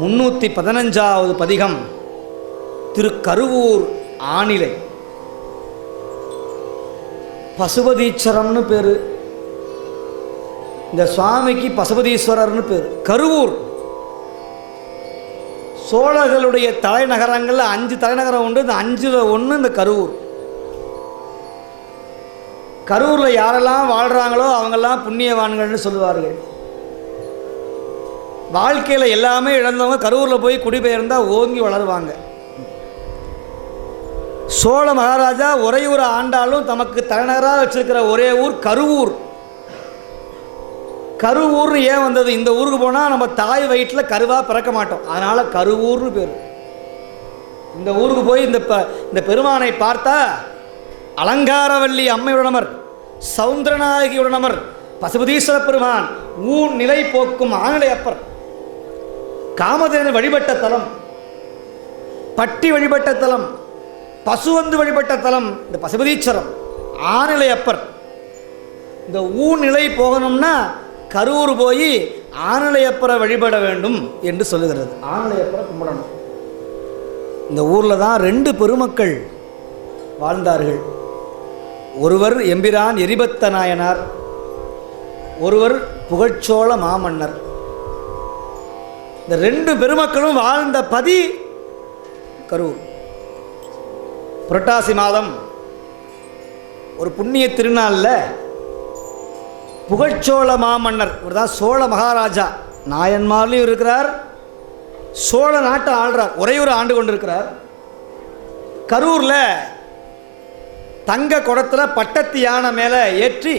முன்னூற்றி பதினஞ்சாவது பதிகம் திரு கருவூர் ஆணிலை. பசுபதீச்சரம்னு பேர். இந்த சுவாமிக்கு பசுபதீஸ்வரர்னு பேர். கருவூர். சோழர்களுடைய தலைநகரங்களில் அஞ்சு தலைநகரம் உண்டு. இந்த அஞ்சில் ஒன்று இந்த கருவூர். கரூரில் யாரெல்லாம் வாழ்கிறாங்களோ அவங்கெல்லாம் புண்ணியவான்கள்னு சொல்லுவார்கள். வாழ்க்கையில் எல்லாமே இழந்தவங்க கரூரில் போய் குடிபெயர்ந்தால் ஓங்கி வளருவாங்க. சோழ மகாராஜா ஒரே ஒரு ஆண்டாலும் தமக்கு தலைநகராக வச்சிருக்கிற ஒரே ஊர் கருவூர். கருவூர்னு ஏன் வந்தது? இந்த ஊருக்கு போனால் நம்ம தாய் வயிற்றில் கருவாக பிறக்க மாட்டோம். அதனால் கருவூர்னு பேர். இந்த ஊருக்கு போய் இந்த ப இந்த பெருமானை பார்த்தா அலங்காரவல்லி அம்மையுடனமர் சவுந்தரநாயகியுடனமர் பசுபதீஸ்வர பெருமான் ஊன் நிலை போக்கும் ஆங்கிலேயப்பர் காமதேனு வழிபட்ட தலம் பட்டி வழிபட்ட தலம் பசுவந்து வழிபட்ட தலம் இந்த பசுபதீஸ்வரம் ஆநிலையப்பர் இந்த ஊநிலை போகணும்னா கரூர் போய் ஆனலையப்பரை வழிபட வேண்டும் என்று சொல்லுகிறது. ஆனலையப்பரை கும்பிடணும். இந்த ஊரில் தான் ரெண்டு பெருமக்கள் வாழ்ந்தார்கள். ஒருவர் எம்பிரான் எரிபத்த நாயனார் ஒருவர் புகழ்ச்சோழ மாமன்னர். இந்த ரெண்டு பெருமக்களும் வாழ்ந்த பதி கரூர். புரட்டாசி மாதம் ஒரு புண்ணிய திருநாளில் புகழ்ச்சோழ மாமன்னர் இவர் தான் சோழ மகாராஜா நாயன்மார்லையும் இருக்கிறார் சோழ நாட்டை ஆள்றார் ஒரே ஒரு ஆண்டு கொண்டிருக்கிறார். கரூரில் தங்க குடத்தில் பட்டத்து யானை மேலே ஏற்றி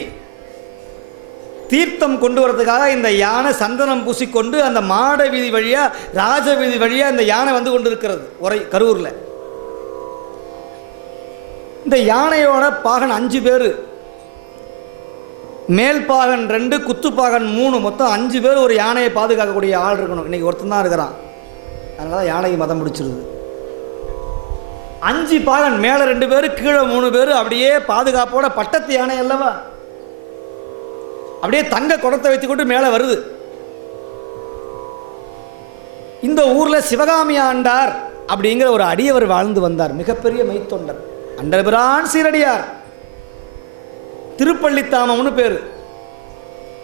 தீர்த்தம் கொண்டு வரதுக்காக இந்த யானை சந்தனம் பூசிக்கொண்டு அந்த மாட வீதி வழியாக ராஜ வீதி வழியாக இந்த யானை வந்து கொண்டு இருக்கிறது உரை கரூரில். இந்த யானையோட பாகன் அஞ்சு பேர். மேல் பாகன் ரெண்டு குத்து பாகன் மூணு மொத்தம் அஞ்சு பேர் ஒரு யானையை பாதுகாக்கக்கூடிய ஆள் இருக்கணும். இன்றைக்கி ஒருத்தன் தான் இருக்கிறான். அதனால யானைக்கு மதம் பிடிச்சிருது. அஞ்சு பாகன் மேலே ரெண்டு பேர் கீழே மூணு பேர் அப்படியே பாதுகாப்போட பட்டத்து யானை அல்லவா? அப்படியே தங்க குடத்தை வைத்துக்கொண்டு மேலே வருது. இந்த ஊரில் சிவகாமி ஆண்டார் அப்படிங்கிற ஒரு அடியவர் வாழ்ந்து வந்தார். மிகப்பெரிய மெய்த்தொண்டர். அண்டபிரான் சீரடியார். திருப்பள்ளித்தாமம்னு பேர்.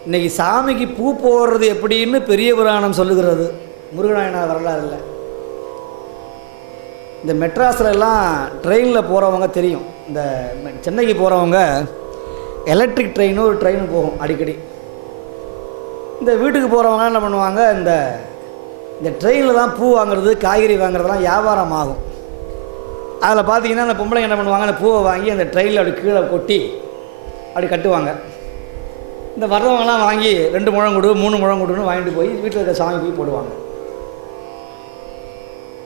இன்னைக்கு சாமிக்கு பூ போடுறது எப்படின்னு பெரிய புராணம் சொல்லுகிறது. முருகநாயனார் வரலாறு இல்லை. இந்த மெட்ராஸில் எல்லாம் ட்ரெயினில் போகிறவங்க தெரியும். இந்த சென்னைக்கு போகிறவங்க எலக்ட்ரிக் ட்ரெயினும் ஒரு ட்ரெயின் போகும் அடிக்கடி. இந்த வீட்டுக்கு போகிறவங்க என்ன பண்ணுவாங்க இந்த இந்த ட்ரெயினில் தான் பூ வாங்குறது காய்கறி வாங்குறதெல்லாம் வியாபாரம் ஆகும். அதில் பார்த்தீங்கன்னா அந்த பொம்பளைங்க என்ன பண்ணுவாங்க அந்த பூவை வாங்கி அந்த ட்ரெயினில் அப்படி கீழே கொட்டி அப்படி கட்டுவாங்க. இந்த வர்றவங்கலாம் வாங்கி ரெண்டு முழம் கொடு மூணு முழம் கொடுன்னு வாங்கிட்டு போய் வீட்டில் இருக்க சாமி போய் போடுவாங்க.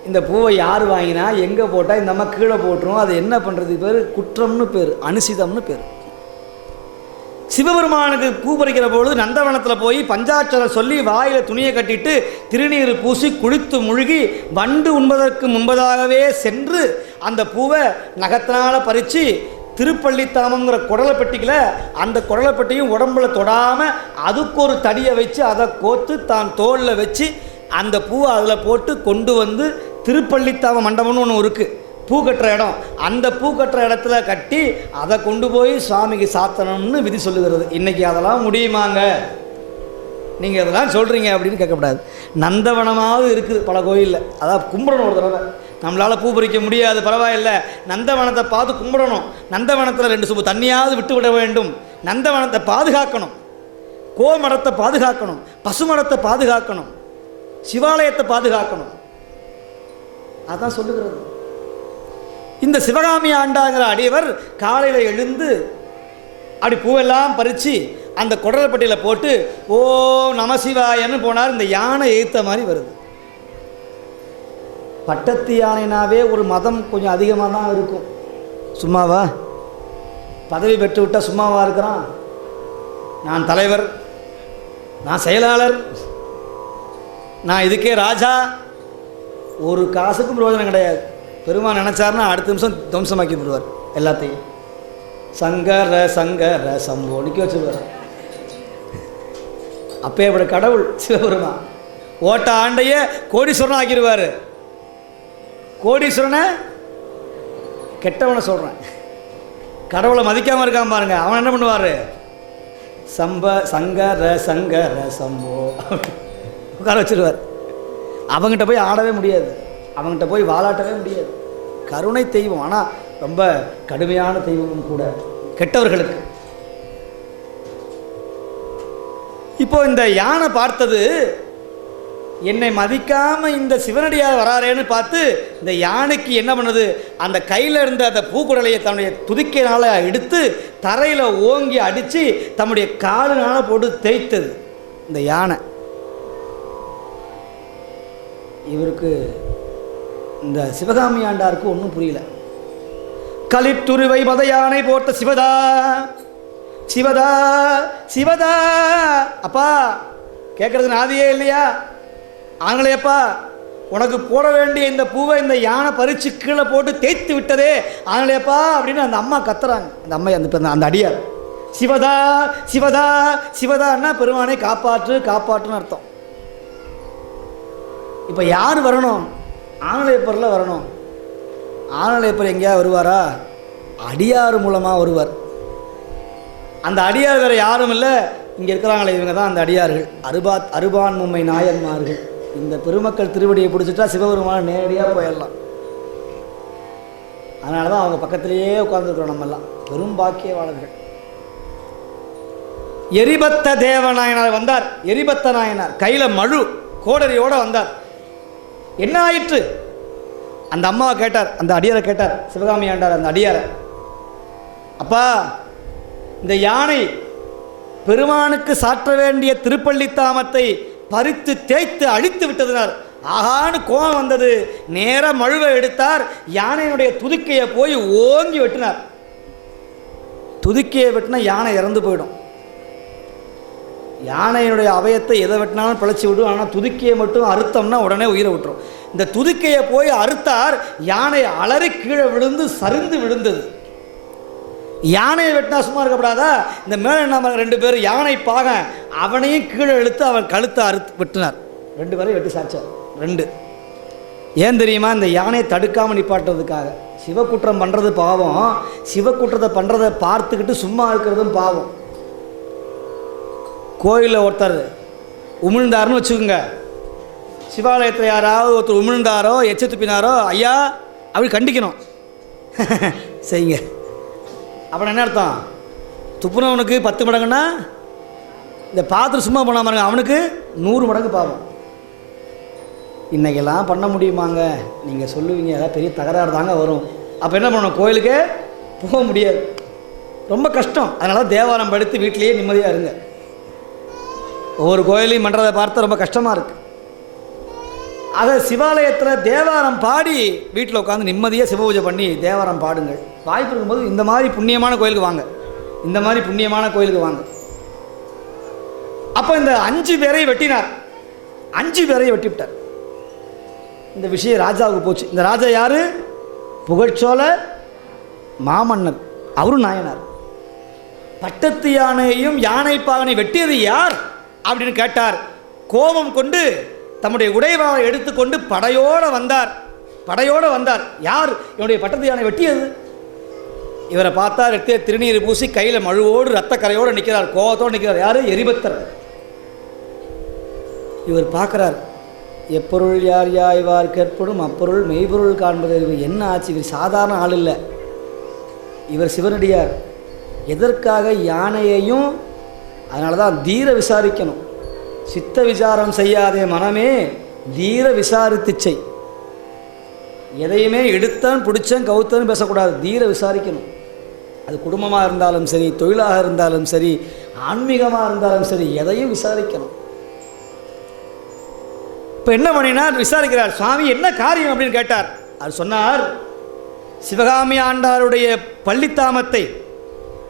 இந்த பூவை யார் வாங்கினா எங்கே போட்டால் இந்த அம்மா கீழே போட்டுரும். அது என்ன பண்ணுறது பேர் குற்றம்னு பேர் அனுசிதம்னு பேர். சிவபெருமானுக்கு பூ பறிக்கிற பொழுது நந்தவனத்தில் போய் பஞ்சாட்சரம் சொல்லி வாயில் துணியை கட்டிட்டு திருநீர் பூசி குளித்து முழுகி வண்டு உண்பதற்கு முன்பதாகவே சென்று அந்த பூவை நகத்தினால் பறித்து திருப்பள்ளித்தாமங்கிற குடலைப்பட்டிக்கில் அந்த குடலைப்பட்டியும் உடம்புல தொடாமல் அதுக்கு ஒரு தடியை வச்சு அதை கோத்து தான் தோளில் வச்சு அந்த பூவை அதில் போட்டு கொண்டு வந்து திருப்பள்ளித்தாம மண்டபம்னு ஒன்று இருக்குது பூ கட்டுற இடம் அந்த பூ கட்டுற இடத்துல கட்டி அதை கொண்டு போய் சுவாமிக்கு சாத்தணும்னு விதி சொல்லுகிறது. இன்றைக்கி அதெல்லாம் முடியுமாங்க? நீங்கள் இதெல்லாம் சொல்கிறீங்க அப்படின்னு கேட்கக்கூடாது. நந்தவனமாவது இருக்குது பல கோயிலில். அதான் கும்பிடணும் ஒரு தடவை. நம்மளால் பூ பறிக்க முடியாது பரவாயில்ல. நந்தவனத்தை பார்த்து கும்பிடணும். நந்தவனத்தில் ரெண்டு சுப்பு தண்ணியாவது விட்டு விட வேண்டும். நந்தவனத்தை பாதுகாக்கணும். கோமடத்தை பாதுகாக்கணும். பசுமடத்தை பாதுகாக்கணும். சிவாலயத்தை பாதுகாக்கணும். அதான் சொல்லுகிறது. இந்த சிவகாமி ஆண்டாங்கிற அடியவர் காலையில் எழுந்து அப்படி பூவெல்லாம் பறித்து அந்த குடல்பட்டியில் போட்டு ஓ நமசிவாயன்னு போனார். இந்த யானை எய்த்த மாதிரி வருது. பட்டத்து யானைனாவே ஒரு மதம் கொஞ்சம் அதிகமாக தான் இருக்கும். சும்மாவா? பதவி பெற்று விட்டால் சும்மாவா இருக்கிறான்? நான் தலைவர் நான் செயலாளர் நான் இதுக்கே ராஜா. ஒரு காசுக்கும் பிரயோஜனம் கிடையாது. பெருமான் நினச்சாருன்னா அடுத்த நிமிஷம் துவம்சமாக்கி விடுவார் எல்லாத்தையும். சங்கர சங்கர சம்போ நிற்க வச்சுருவார். அப்பேற்பட்ட கடவுள் சிவபெருமான். ஓட்ட ஆண்டைய கோடீஸ்வரனை ஆக்கிடுவார். கோடீஸ்வரனை கெட்டவனை சொல்கிறேன் கடவுளை மதிக்காமல் இருக்கான் பாருங்க அவன் என்ன பண்ணுவார்? சம்ப சங்கர சங்கர சம்போ. உட்கார வச்சிருவார். அவங்ககிட்ட போய் ஆடவே முடியாது. அவங்ககிட்ட போய் வாலாட்டவே முடியாது. கருணை தெய்வம். ஆனால் ரொம்ப கடுமையான தெய்வமும் கூட கெட்டவர்களுக்கு. இப்போ இந்த யானை பார்த்தது என்னை மதிக்காம இந்த சிவனடியார் வராரேன்னு பார்த்து இந்த யானைக்கு என்ன பண்ணுது? அந்த கையில் இருந்த அந்த பூக்குடலையை தன்னுடைய துதிக்கையினால எடுத்து தரையில் ஓங்கி அடித்து தம்முடைய காலினால போட்டு தேய்த்தது. இந்த யானை. இவருக்கு இந்த சிவகாமி ஆண்டாருக்கு ஒன்றும் புரியல. களித்துருவை மத யானை போட்ட சிவதா சிவதா சிவதா. அப்பா கேட்கறது நாதியே இல்லையா? ஆங்களையப்பா உனக்கு போட வேண்டிய இந்த பூவை இந்த யானை பறித்து கீழே போட்டு தேய்த்து விட்டதே ஆங்களையப்பா அப்படின்னு அந்த அம்மா கத்துறாங்க. அந்த அம்மா அந்த அந்த அடியார். சிவதா சிவதா சிவதான்னா பெருமானை காப்பாற்று காப்பாற்றுன்னு அர்த்தம். இப்போ யார் வரணும்? ஆனலையப்பரில் வரணும். ஆங்களையப்பர் எங்கேயா வருவாரா? அடியார் மூலமாக வருவார். அந்த அடியார் வேறு யாரும் இல்லை. இங்கே இருக்கிறாங்களே இவங்க தான் அந்த அடியார்கள். அருபாத் அருபான் மும்மை நாயன்மார்கள். இந்த பெருமக்கள் திருவடியை பிடிச்சிட்டா சிவபெருமான நேரடியாக போயிடலாம். அதனால தான் அவங்க பக்கத்திலேயே உட்காந்துருக்குறோம் நம்மெல்லாம். பெரும் பாக்கியவாளர்கள் எரிபத்த தேவநாயனார் வந்தார். எரிபத்த நாயனார். கையில் மழு கோடரியோட வந்தார். என்ன ஆயிற்று? அந்த அம்மாவை கேட்டார் அந்த அடியாரை கேட்டார் சிவகாமி ஆண்டார் அந்த அடியாரை. அப்பா இந்த யானை பெருமானுக்கு சாற்ற வேண்டிய திருப்பள்ளித்தாமத்தை பறித்து தேய்த்து அழித்து விட்டதினார். ஆகான்னு கோபம் வந்தது. நேர மழுவை எடுத்தார். யானையினுடைய துதுக்கையை போய் ஓங்கி வெட்டினார். துதுக்கையை வெட்டினா யானை இறந்து போயிடும். யானையினுடைய அவயத்தை எதை வெட்டினாலும் பிழைச்சி விடும். ஆனால் துதுக்கியை மட்டும் அறுத்தம்னா உடனே உயிரை விட்டுரும். இந்த துதுக்கையை போய் அறுத்தார் யானை அலறி கீழே விழுந்து சரிந்து விழுந்தது. யானையை வெட்டினா சும்மா இருக்கப்படாதா? இந்த மேலே என்ன ரெண்டு பேரும் யானை பாக அவனையும் கீழே இழுத்து அவன் கழுத்தை அறுத்து வெட்டினார். ரெண்டு பேரையும் வெட்டி சாச்சார் ரெண்டு. ஏன் தெரியுமா? இந்த யானையை தடுக்காமல் நிப்பாட்டுறதுக்காக. சிவக்குற்றம் பண்ணுறது பாவம். சிவக்குற்றத்தை பண்ணுறதை பார்த்துக்கிட்டு சும்மா இருக்கிறதும் பாவம். கோயிலில் ஒருத்தர் உமிழ்ந்தாருன்னு வச்சுக்கோங்க. சிவாலயத்தில் யாராவது ஒருத்தர் உமிழ்ந்தாரோ எச்ச துப்பினாரோ ஐயா அப்படி கண்டிக்கணும். செய்யுங்க. அப்புறம் என்ன அர்த்தம்? துப்புனவனுக்கு பத்து மடங்குன்னா இந்த பாத்திரம் சும்மா போனா பாருங்க அவனுக்கு நூறு மடங்கு பாவம். இன்றைக்கெல்லாம் பண்ண முடியுமாங்க? நீங்கள் சொல்லுவீங்க எதாவது பெரிய தகராறு தாங்க வரும். அப்போ என்ன பண்ணணும்? கோயிலுக்கே போக முடியாது. ரொம்ப கஷ்டம். அதனால் தேவாரம் படுத்து வீட்டிலேயே நிம்மதியாக இருங்க. ஒவ்வொரு கோயிலையும் பண்ணுறதை பார்த்தா ரொம்ப கஷ்டமாக இருக்குது ஆக சிவாலயத்தில் தேவாரம் பாடி வீட்டில் உட்காந்து நிம்மதியாக சிவ பூஜை பண்ணி தேவாரம் பாடுங்கள். வாய்ப்பு இருக்கும்போது இந்த மாதிரி புண்ணியமான கோயிலுக்கு வாங்க. இந்த மாதிரி புண்ணியமான கோயிலுக்கு வாங்க. அப்போ இந்த அஞ்சு பேரை வெட்டினார். அஞ்சு பேரையும் வெட்டிவிட்டார். இந்த விஷயம் ராஜாவுக்கு போச்சு. இந்த ராஜா யாரு? புகழ்ச்சோல மாமன்னர். அவரும் நாயனார். பட்டத்து யானையையும் யானை பாவனை வெட்டியது யார்? அப்படின்னு கேட்டார். கோபம் கொண்டு தம்முடைய உடைவாளை எடுத்துக்கொண்டு படையோட வந்தார். படையோடு வந்தார். யார்? என்னுடைய பட்டத்து யானை வெட்டியது? இவரை பார்த்தா ரெட்டே திருநீர் பூசி கையில் மழுவோடு ரத்த கரையோடு நிற்கிறார். கோபத்தோடு நிற்கிறார். யார்? எரிபத்தர். இவர் பார்க்குறார் எப்பொருள் யார் யாய்வார் கேட்படும் அப்பொருள் மெய்பொருள் காண்பது இவர் என்ன ஆச்சு? இவர் சாதாரண ஆள் இல்லை. இவர் சிவனடியார். எதற்காக யானையையும் அதனால தான் தீர விசாரிக்கணும். சித்த விசாரம் செய்யாதே மனமே தீர விசாரித்து செய். எதையுமே எடுத்தான் பிடிச்சன் கவுத்தன் பேசக்கூடாது. தீர விசாரிக்கணும். அது குடும்பமாக இருந்தாலும் சரி தொழிலாக இருந்தாலும் சரி ஆன்மீகமாக இருந்தாலும் சரி எதையும் விசாரிக்கணும். இப்போ என்ன பண்ணினார் விசாரிக்கிறார் சுவாமி என்ன காரியம்? அப்படின்னு கேட்டார். அவர் சொன்னார் சிவகாமி ஆண்டாருடைய பள்ளித்தாமத்தை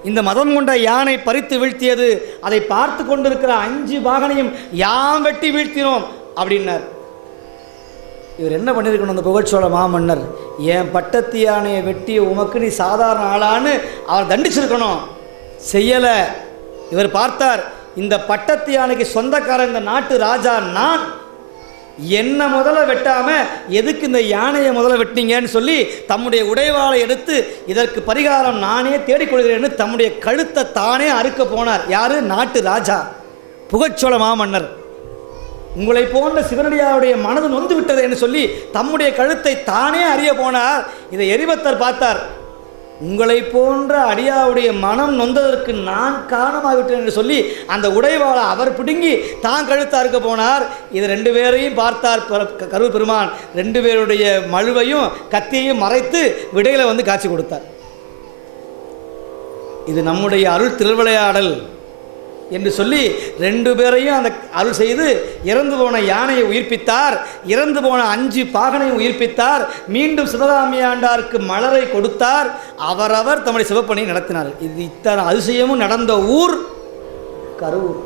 இந்த மதம் கொண்ட யானை பறித்து வீழ்த்தியது அதை பார்த்து கொண்டிருக்கிற அஞ்சு வாகனையும் யாம் வெட்டி வீழ்த்தினோம் அப்படின்னார். இவர் என்ன பண்ணியிருக்கணும் அந்த புகழ்ச்சோழ மாமன்னர்? என் பட்டத்து யானையை வெட்டிய உமக்கு நீ சாதாரண ஆளான்னு அவர் தண்டிச்சிருக்கணும். செய்யலை. இவர் பார்த்தார் இந்த பட்டத்து யானைக்கு சொந்தக்காரன் இந்த நாட்டு ராஜா நான். என்னை முதல்ல வெட்டாம எதுக்கு இந்த யானையை முதல்ல வெட்டினீங்கன்னு சொல்லி தம்முடைய உடைவாளை எடுத்து இதற்கு பரிகாரம் நானே தேடிக்கொள்கிறேன்னு தம்முடைய கழுத்தை தானே அறுக்க போனார். யாரு? நாட்டு ராஜா. புகச்சோழ மாமன்னர். உங்களை போன்ற சிவனடியாருடைய மனது நொந்து விட்டது என்று சொல்லி தம்முடைய கழுத்தை தானே அறிய போனார். இதை எரிபத்தர் பார்த்தார். உங்களை போன்ற அடியாவுடைய மனம் நொந்ததற்கு நான் காரணமாகிவிட்டேன் என்று சொல்லி அந்த உடைவாளை அவர் பிடுங்கி தான் கழுத்தா இருக்க போனார். இது ரெண்டு பேரையும் பார்த்தார் கரு பெருமான். ரெண்டு பேருடைய மழுவையும் கத்தியையும் மறைத்து விடையில வந்து காட்சி கொடுத்தார். இது நம்முடைய அருள் திருவிளையாடல். என்று சொல்லி ரெண்டு பேரையும் அந்த அருள் செய்து இறந்து போன யானையை உயிர்ப்பித்தார். இறந்து போன அஞ்சு பாகனையும் உயிர்ப்பித்தார். மீண்டும் சிவகாமியாண்டாருக்கு மலரை கொடுத்தார். அவரவர் தம்முடைய சிவப்பணியை நடத்தினார். இது இத்தனை அதிசயமும் நடந்த ஊர் கரூர்.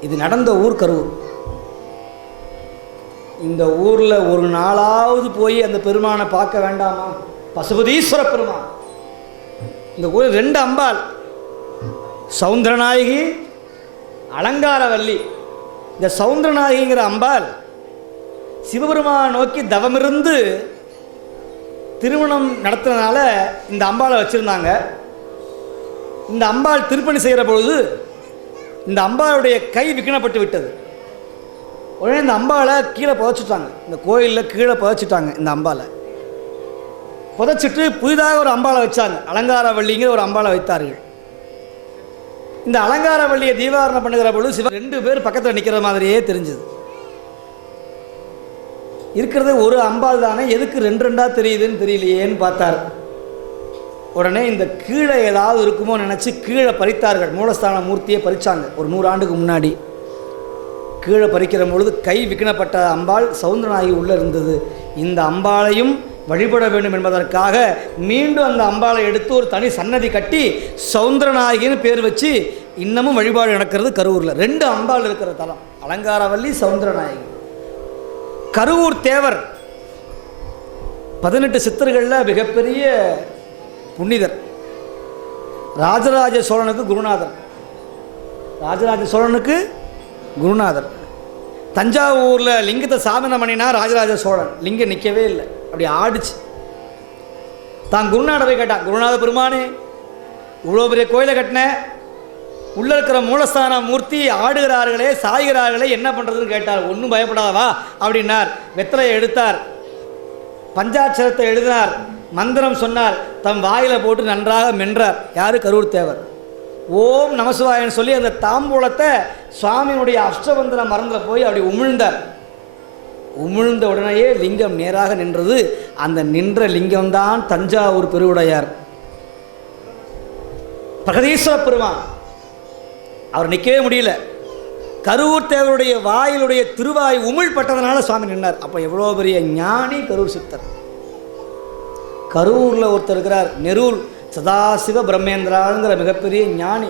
இது நடந்த ஊர் கரூர். இந்த ஊரில் ஒரு நாளாவது போய் அந்த பெருமானை பார்க்க வேண்டாமா? பசுபதீஸ்வர பெருமான். இந்த ஊரில் ரெண்டு அம்பாள். சவுந்தரநாயகி அலங்காரவல்லி. இந்த சவுந்தரநாயகிங்கிற அம்பாள் சிவபெருமான் நோக்கி தவமிருந்து திருமணம் நடத்துறதுனால இந்த அம்பாளை வச்சுருந்தாங்க. இந்த அம்பாள் திருப்பணி செய்கிற பொழுது இந்த அம்பாளுடைய கை விக்கினப்பட்டு விட்டது. உடனே இந்த அம்பாளை கீழே புதைச்சிட்டாங்க. இந்த கோயிலில் கீழே புதைச்சிட்டாங்க இந்த அம்பாளை. புதைச்சிட்டு புதிதாக ஒரு அம்பாளை வச்சாங்க. அலங்காரவள்ளிங்கிற ஒரு அம்பாளை வைத்தார்கள். இந்த அலங்காரவள்ளியை தீபாரணம் பண்ணுகிற பொழுது சிவ ரெண்டு பேர் பக்கத்தில் நிற்கிற மாதிரியே தெரிஞ்சுது. இருக்கிறது ஒரு அம்பால் தானே எதுக்கு ரெண்டு ரெண்டாக தெரியுதுன்னு தெரியலையேன்னு பார்த்தார். உடனே இந்த கீழே ஏதாவது இருக்குமோ நினச்சி கீழே பறித்தார்கள். மூலஸ்தான மூர்த்தியை பறித்தாங்க ஒரு நூறு ஆண்டுக்கு முன்னாடி. கீழே பறிக்கிற பொழுது கை விக்கினப்பட்ட அம்பாள் சவுந்தரநாயகி உள்ளே இருந்தது. இந்த அம்பாளையும் வழிபட வேண்டும் என்பதற்காக மீண்டும் அந்த அம்பாளை எடுத்து ஒரு தனி சன்னதி கட்டி சவுந்தரநாயகின்னு பேர் வச்சு இன்னமும் வழிபாடு நடக்கிறது கரூரில் ரெண்டு அம்பாள் இருக்கிற தலம். அலங்காரவல்லி சவுந்தரநாயகி. கரூர் தேவர் பதினெட்டு சித்தர்களில் மிகப்பெரிய புனிதர். ராஜராஜ சோழனுக்கு குருநாதர். ராஜராஜ சோழனுக்கு குருநாதர். தஞ்சாவூரில் லிங்கத்தை சாதனை பண்ணினா ராஜராஜ சோழன். லிங்கம் நிற்கவே இல்லை. அப்படி ஆடிச்சு. தான் குருநாதரை போய் கேட்டான் குருநாத பெருமானே இவ்வளோ பெரிய கோயிலை கட்டினேன் உள்ளே இருக்கிற மூலஸ்தான மூர்த்தி ஆடுகிறார்களே சாய்கிறார்களே என்ன பண்ணுறதுன்னு கேட்டார். ஒன்றும் பயப்படாதவா? அப்படின்னார். வெத்தலையை எடுத்தார். பஞ்சாட்சரத்தை எழுதினார். மந்திரம் சொன்னார். தம் வாயில போட்டு நன்றாக மென்றார். யாரு? கரூர் தேவர் ஓம் நமசிவாயன்னு சொல்லி அந்த தாம்பூலத்தை சுவாமியினுடைய அஷ்டபந்தன மறந்தில் போய் அப்படி உமிழ்ந்தார். உமிழ்ந்த உடனேயே லிங்கம் நேராக நின்றது. அந்த நின்ற லிங்கம்தான் தஞ்சாவூர் பெருவுடையார். பிரகதீஸ்வர பெருமான். அவர் நிற்கவே முடியல. கரூர் தேவருடைய வாயிலுடைய திருவாய் உமிழ்பட்டதனால சுவாமி நின்னார். அப்போ எவ்வளோ பெரிய ஞானி கரூர் சித்தர். கரூரில் ஒருத்தர் இருக்கிறார் நெரூர் சதாசிவ பிரம்மேந்திராங்கிற மிகப்பெரிய ஞானி.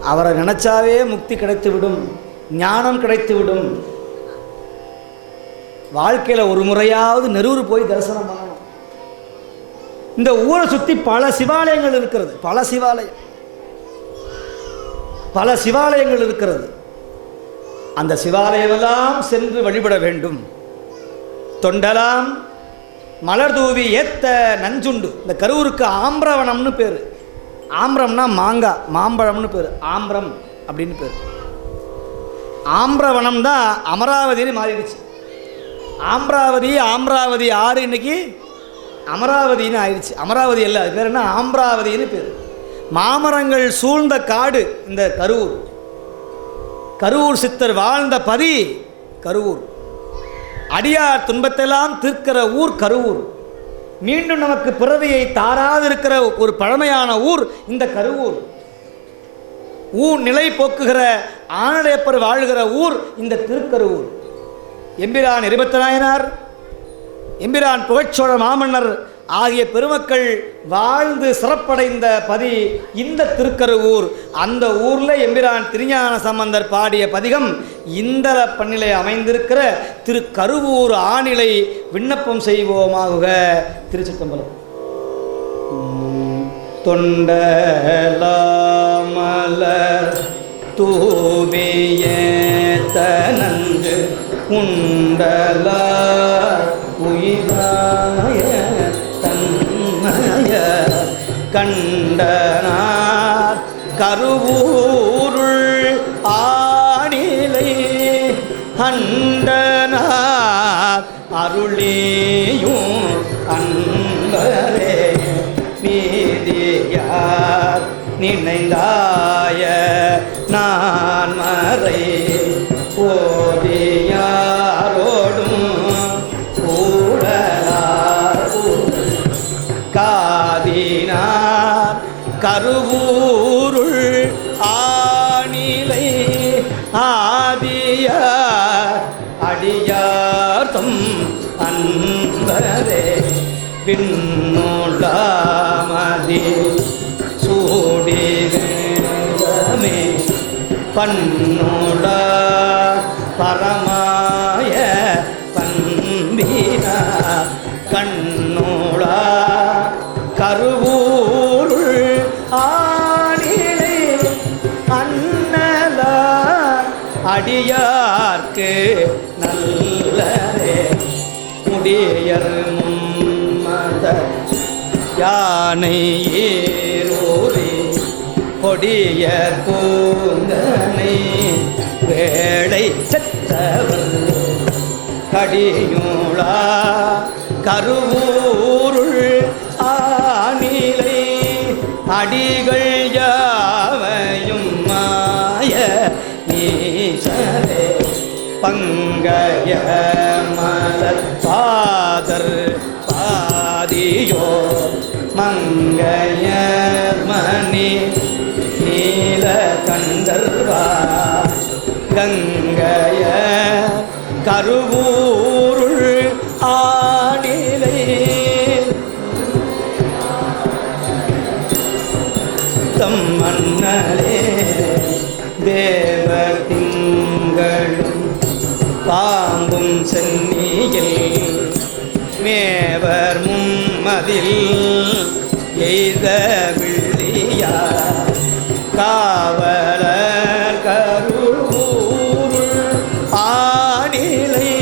அவரை நினைச்சாவே முக்தி கிடைத்து விடும் ஞானம் கிடைத்து விடும் வாழ்க்கையில் ஒரு முறையாவது நெரூர் போய் தரிசனம் பண்ணணும். இந்த ஊரை சுற்றி பல சிவாலயங்கள் இருக்கிறது. பல சிவாலயம். பல சிவாலயங்கள் இருக்கிறது. அந்த சிவாலயமெல்லாம் சென்று வழிபட வேண்டும். தொண்டலாம் மலர் தூவி ஏத்த நஞ்சுண்டு. இந்த கரூருக்கு ஆம்பிரவனம்னு பேர். ஆம்பிரம்னா மாங்காய் மாம்பழம்னு பேர். ஆம்பிரம் அப்படின்னு பேர். ஆம்பிரவனம் தான் அமராவதினு மாறிடுச்சு. ஆம்ராவதி ஆம்ராவதி ஆறு இன்னைக்கு? அமராவதின்னு ஆயிடுச்சு. அமராவதி அல்ல அது பேர் என்ன? ஆம்ராவதின்னு பேர். மாமரங்கள் சூழ்ந்த காடு இந்த கரூர் கரூர் சித்தர் வாழ்ந்த பதி கரூர் அடியார் துன்பத்தெல்லாம் தீர்க்கிற ஊர் கருவூர். மீண்டும் நமக்கு பிறவியை தாராதிருக்கிற ஒரு பழமையான ஊர் இந்த கருவூர். ஊர் நிலை போக்குகிற ஆனடையப்பர் வாழ்கிற ஊர் இந்த திருக்கருவூர். எம்பிரான் எரிபத்தனாயனார் எம்பிரான் புகழ்ச்சோழ மாமன்னர் ஆகிய பெருமக்கள் வாழ்ந்து சிறப்படைந்த பதி இந்த திருக்கருவூர். அந்த ஊரில் எம்பிரான் திருஞான சம்பந்தர் பாடிய பதிகம் இந்த பண்ணிலை அமைந்திருக்கிற திருக்கருவூர் ஆணிலை விண்ணப்பம் செய்வோமாக திருச்சிற்றம்பலம். தொண்டலாமல தூவிய உண்டல உயிராய தன்மய கண்டனார் கருவூருள் ஆணிலை அண்டனார் அருளேயும் அன்பரே. நீதியார் நினைந்தாய நான் கண்ணோடா கருவூருள் ஆணிலை அண்ணல அடியார்க்கு நல்லரே முடியர் மத யானை ஏரோரே கொடிய பூங்கனை வேளை செத்தவர் கடியும் கருவூருள் ஆணிலை அடிகள் யாவையும் மாய நீசரே பங்கய காதில் எய்த விழியா காவலர் கருவூருள் ஆணிலை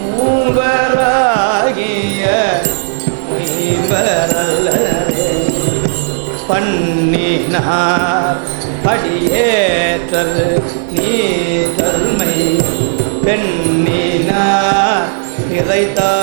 மூவராகிய மெய்வரல்லரே பண்ணினார் படியேற்றல் நீ தன்மை. பெண்ணினார் நிறைத்தார்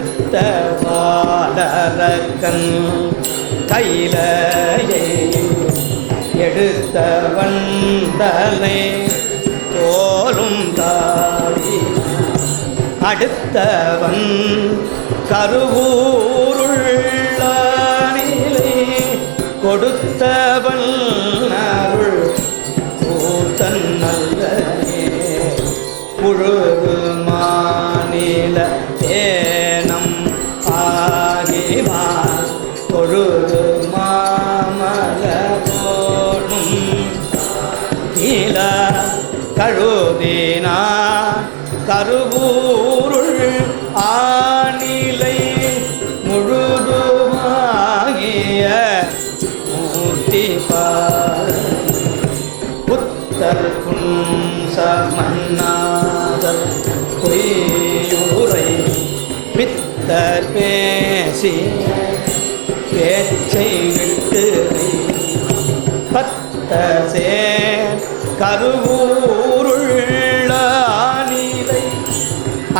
கடுத்த வாடரக்கன் கையிலையை எடுத்த வண்டலை தோலும் தாடி அடுத்தவன் கருவூருள்ளானிலை கொடுத்தவன் ஆகிமா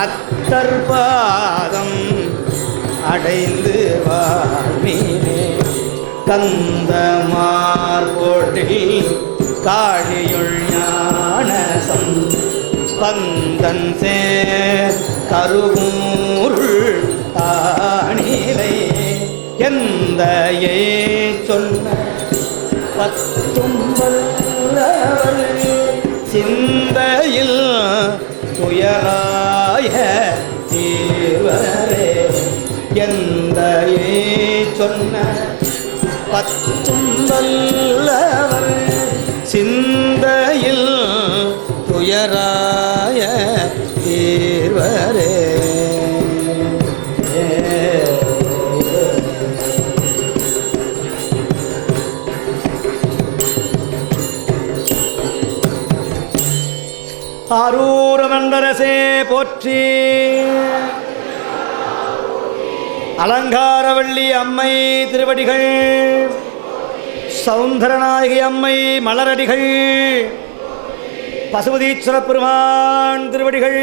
அத்தர் பாதம் அடைந்து வாழ்வீனே கந்த மார்போட்டில் காழியுள் ஞானசம் பந்தன் சே கருவூருள் தானிலை. எந்தையை சொன்ன பத்தும் சிந்தையில் சொன்ன பத்தும் வல்லவர் சிந்தையில் துயரா அலங்காரவள்ளி அம்மை திருவடிகள் சௌந்தரநாயகி அம்மை மலரடிகள் பசுபதீஸ்வர பெருமான் திருவடிகள்.